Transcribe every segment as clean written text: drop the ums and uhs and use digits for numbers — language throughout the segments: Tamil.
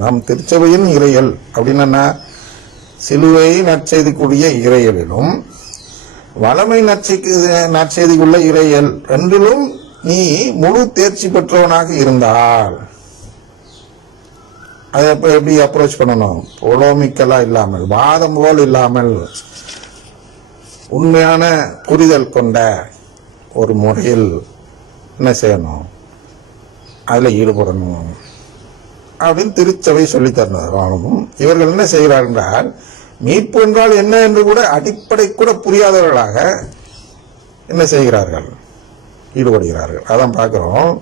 நம் திருச்சபையின் இறையல் அப்படின்னா சிலுவை நற்செய்திக்குரிய இறையலிலும் வளமை நற்செய்திக்குள்ள இறையல் ரெண்டிலும் நீ முழு தேர்ச்சி பெற்றவனாக இருந்தால் அதை எப்படி அப்ரோச் பண்ணணும்? பொலோமிக்கலா இல்லாமல், வாதம் போல் இல்லாமல், உண்மையான புரிதல் கொண்ட ஒரு முறையில் என்ன செய்யணும்? அதில் ஈடுபடணும் அப்படின்னு திருச்சபை சொல்லித்தரணும். இவர்கள் என்ன செய்கிறார்கள் என்றால், மீட்பு என்றால் என்ன என்று கூட அடிப்படை கூட புரியாதவர்களாக என்ன செய்கிறார்கள்? ஈடுபடுகிறார்கள். அதான் பார்க்கிறோம்.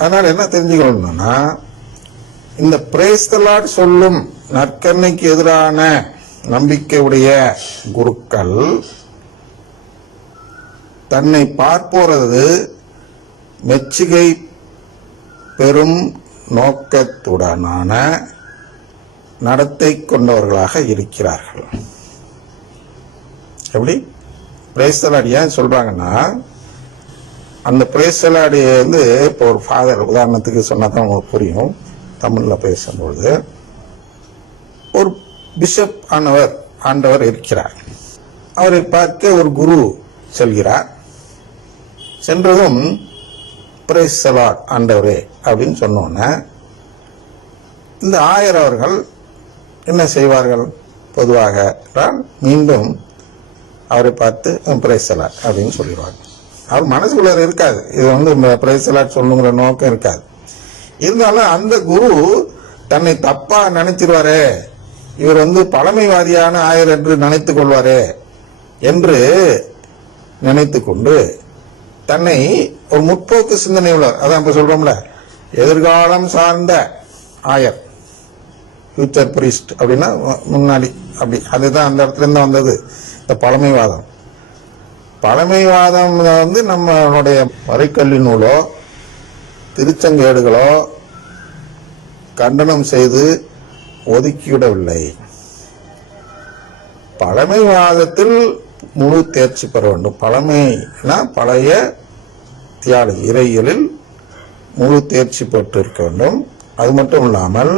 அதனால என்ன தெரிஞ்சுக்கணும்னா, இந்த பிரேஸ் தி லார்ட் சொல்லும் நற்கருணைக்கு எதிரான நம்பிக்கையுடைய குருக்கள் தன்னை பார்ப்போரது மெச்சுகை பெரும் நோக்கத்துடனான நடத்தை கொண்டவர்களாக இருக்கிறார்கள். எப்படி பிரேஸ் தி லார்ட் ஏன் சொல்றாங்கன்னா, அந்த பிரேஸ் தி லார்ட் இப்போ ஒரு ஃபாதர் உதாரணத்துக்கு சொன்னாதான் உங்களுக்கு புரியும். தமிழ்ல பேசும்பொழுது ஒரு பிஷப் ஆண்டவர் இருக்கிறார். அவரை பார்க்க ஒரு குரு செல்கிறார். சென்றதும் பிரேஸ் தி லார்ட் ஆண்டவரே அப்படின்னு சொன்னோன்னே இந்த ஆயர் அவர்கள் என்ன செய்வார்கள்? பொதுவாக மீண்டும் அவரை பார்த்து பிரேஸ் தி லார்ட் அப்படின்னு சொல்லிடுவாங்க. அவர் மனசுக்குள்ள இருக்காது, இது பிரேஸ் தி லார்ட் சொல்லுங்கிற நோக்கம் இருக்காது. இருந்தாலும் அந்த குரு தன்னை தப்பா நினைச்சிருவாரே, இவர் பழமைவாதியான ஆயர் என்று நினைத்துக் கொள்வாரே என்று நினைத்து கொண்டு தன்னை ஒரு முற்போக்கு சிந்தனை உள்ளவர், அதான் இப்ப சொல்றோம்ல, எதிர்காலம் சார்ந்த ஆயர், ஃபியூச்சர் பிரீஸ்ட் அப்படின்னா முன்னாடி, அப்படி அதுதான் அந்த இடத்துல இருந்து வந்தது இந்த பழமைவாதம். பழமைவாதம் நம்மளுடைய மறைக்கல்வி நூலோ திருச்சங்கேடுகளோ கண்டனம் செய்து ஒதுக்கிவிடவில்லை. பழமைவாதத்தில் முழு தேர்ச்சி பெற வேண்டும். பழமைனா பழைய தியாலஜி இறையியலில் முழு தேர்ச்சி பெற்று இருக்க வேண்டும். அது மட்டும் இல்லாமல்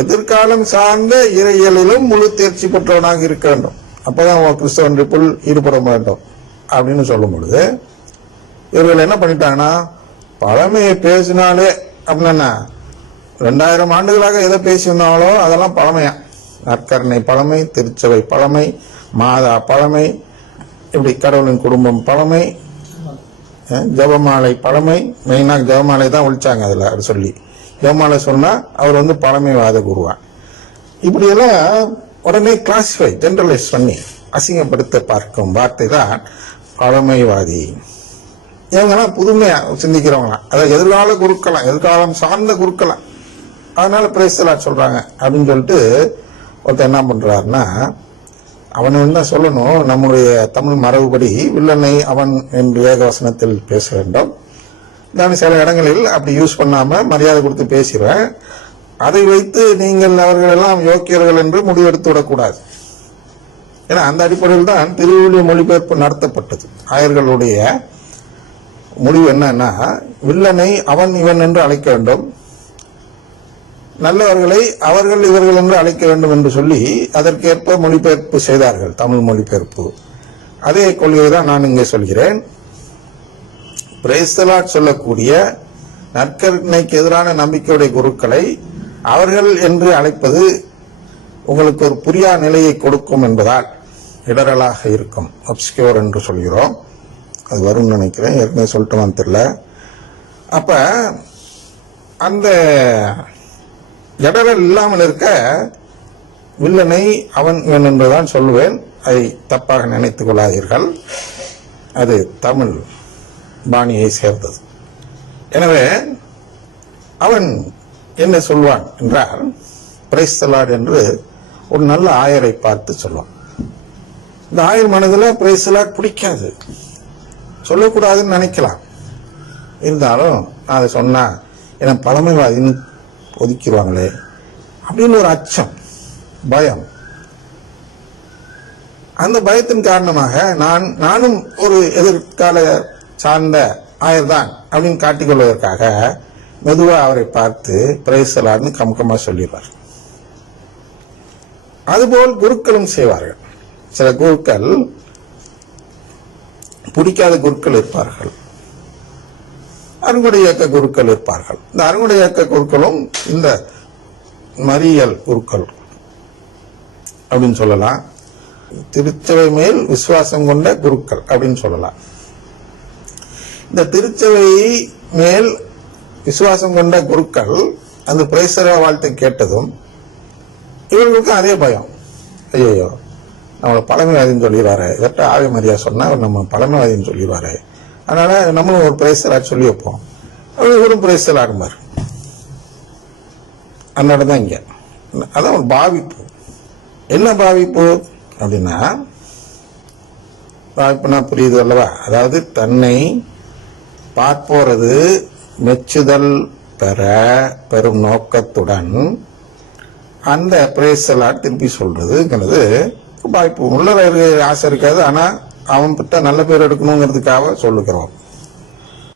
எதிர்காலம் சார்ந்த இறையியலிலும் முழு தேர்ச்சி பெற்றவனாக இருக்க வேண்டும். அப்பதான் கிறிஸ்தவனுக்குள் ஈடுபட வேண்டும் அப்படின்னு சொல்லும் பொழுது இவர்கள் என்ன பண்ணிட்டாங்கன்னா, பழமையை பேசினாலே அப்படின்னா 2000 ஆண்டுகளாக எதை பேசியிருந்தாங்களோ அதெல்லாம் பழமையா. நற்கருணை பழமை, திருச்சபை பழமை, மாதா பழமை, இப்படி கடவுளின் குடும்பம் பழமை, ஜபமாலை பழமை. மெயினாக ஜபமாலை தான் ஒழிச்சாங்க அதில். அது சொல்லி ஜபமாலை சொன்னா அவர் பழமைவாத குருவா. இப்படியெல்லாம் உடனே கிளாசிஃபை ஜெனரலைஸ் பண்ணி அசிங்கப்படுத்த பார்க்கும் வார்த்தை தான் பழமைவாதி. இவங்கெல்லாம் புதுமையா சிந்திக்கிறவங்களாம், அதாவது எதிர்கால குருக்கலாம், எதிர்காலம் சார்ந்த குருக்கலாம். அதனால பிரேஸ் தி லார்ட் சொல்றாங்க அப்படின்னு சொல்லிட்டு ஒருத்தர் என்ன பண்றாருன்னா, அவன் என்ன சொல்லணும், நம்முடைய தமிழ் மரபுபடி வில்லனை அவன் என்று ஏகவசனத்தில் பேச வேண்டும். நான் சில இடங்களில் அப்படி யூஸ் பண்ணாம மரியாதை கொடுத்து பேசுறேன். அதை வைத்து நீங்கள் அவர்கள் எல்லாம் யோக்கியர்கள் என்று முடிவெடுத்து விடக்கூடாது. ஏன்னா அந்த அடிப்படையில் தான் திருவிழிய மொழிபெயர்ப்பு நடத்தப்பட்டது. ஆயர்களுடைய முடிவு என்னன்னா, வில்லனை அவன் இவன் என்று அழைக்க வேண்டும், நல்லவர்களை அவர்கள் இவர்கள் என்று அழைக்க வேண்டும் என்று சொல்லி அதற்கேற்ப மொழிபெயர்ப்பு செய்தார்கள். தமிழ் மொழிபெயர்ப்பு அதே கொள்கையை தான் நான் இங்கே சொல்கிறேன். பிரேஸ் தி லார்ட் சொல்லக்கூடிய நற்கருணைக்கு எதிரான நம்பிக்கையுடைய குருக்களை அவர்கள் என்று அழைப்பது உங்களுக்கு ஒரு புரியா நிலையை கொடுக்கும் என்பதால் இடரலாக இருக்கும். அப்ஸ்கியூர் என்று சொல்கிறோம். அது வரும்னு நினைக்கிறேன், ஏற்கனவே சொல்லிட்டு தெரியல. அப்ப அந்த இடரல் இல்லாமல் இருக்க வில்லனை அவன் இவன் என்றுதான் சொல்லுவேன். அதை தப்பாக நினைத்துக் கொள்ளாதீர்கள். அது தமிழ் பாணியை சேர்ந்தது. எனவே அவன் என்ன சொல்வான் என்றால், பிரேஸ் தி லார்ட் என்று ஒரு நல்ல ஆயரை பார்த்து சொல்வான். இந்த ஆயர் மனதில் பிரேஸ் தி லார்ட் பிடிக்காது, சொல்லக்கூடாதுன்னு நினைக்கலாம். இருந்தாலும் நான் அதை சொன்னா என்ன பழமைவாதின்னு ஒதுக்கிடுவாங்களே அப்படின்னு ஒரு அச்சம், பயம். அந்த பயத்தின் காரணமாக நானும் ஒரு எதிர்கால சார்ந்த ஆயர் தான் அப்படின்னு காட்டிக்கொள்வதற்காக மெதுவா அவரை பார்த்து பிரைசலான்னு கம்கமா சொல்லிடுவார். அதுபோல் குருக்களும் செய்வார்கள். சில குருக்கள் பிடிக்காத குருக்கள் இருப்பார்கள், அருங்குடை இயக்க குருக்கள் இருப்பார்கள். இந்த அருங்குடை இயக்க குருக்களும் இந்த மறியல் குருக்கள் அப்படின்னு சொல்லலாம். திருச்சபை மேல் விசுவாசம் கொண்ட குருக்கள் அப்படின்னு சொல்லலாம். இந்த திருச்சபை மேல் விசுவாசம் கொண்ட குருக்கள் அந்த பிரேசர வாழ்த்தை கேட்டதும் இவர்களுக்கும் அதே பயம். ஐயோ, நம்மளை பழமைவாதின்னு சொல்லிடுவாரு, இதட்ட ஆவி மரியா சொன்னா நம்ம பழமைவாதின்னு சொல்லிடுவாரு, அதனால நம்மளும் ஒரு பிரேசலாட் சொல்லி வைப்போம். இவரும் பிரேசலாடுமார். அதனால தான் இங்க அதான் ஒரு பாவிப்பு. என்ன பாவிப்பு அப்படின்னா, பாவிப்புனா புரியுது அல்லவா? அதாவது தன்னை பார்ப்போரது மெச்சுதல் பெற பெரும் நோக்கத்துடன் அந்த பிரேசலாட் திருப்பி சொல்றதுங்கிறது வாய்ப்பு. உள்ள ஆசை இருக்காது, ஆனா அவன் கிட்ட நல்ல பேர் எடுக்கணுங்கிறதுக்காக சொல்லுகிறோம்.